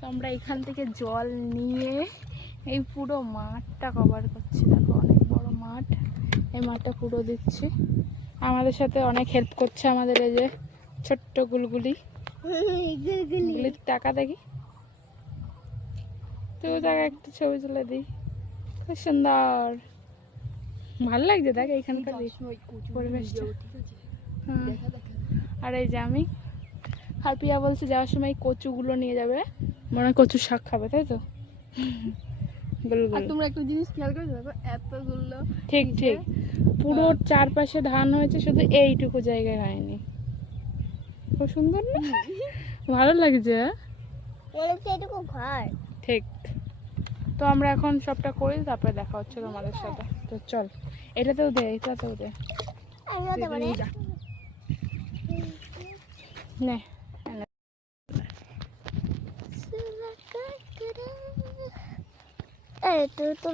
তো আমরা এখান থেকে জল নিয়ে এই পুরো মাঠটা কভার করছি। দেখো অনেক বড় মাঠ, এই মাঠটা পুরো দিচ্ছি। আমাদের সাথে অনেক হেল্প করছে আমাদের এই যে ছোট্ট গুলগুলি। গুলির টাকা দেখি তো, তাকে একটা ছবি তুলে দিই। খুব সুন্দর, ভালো লাগছে দেখ এইখানকার পরিবেশটা। আর এই যে আমি আর পিয়া বলছে যাওয়ার সময় কচুগুলো নিয়ে যাবে, মনে হয় কচুর শাক খাবে, তাই তো? আর তোমরা একটা জিনিস খেয়াল করে দেখো, এতগুলো ঠিক ঠিক পুরো চারপাশে ধান হয়েছে, শুধু এইটুকু জায়গায় হয়নি। খুব সুন্দর না? ভালো লাগছে। ঠিক। তো আমরা এখন সবটা করি, তারপরে দেখা হচ্ছে তোমাদের সাথে। তো চল, এটাতেও দে, এটাতেও দে। নে তো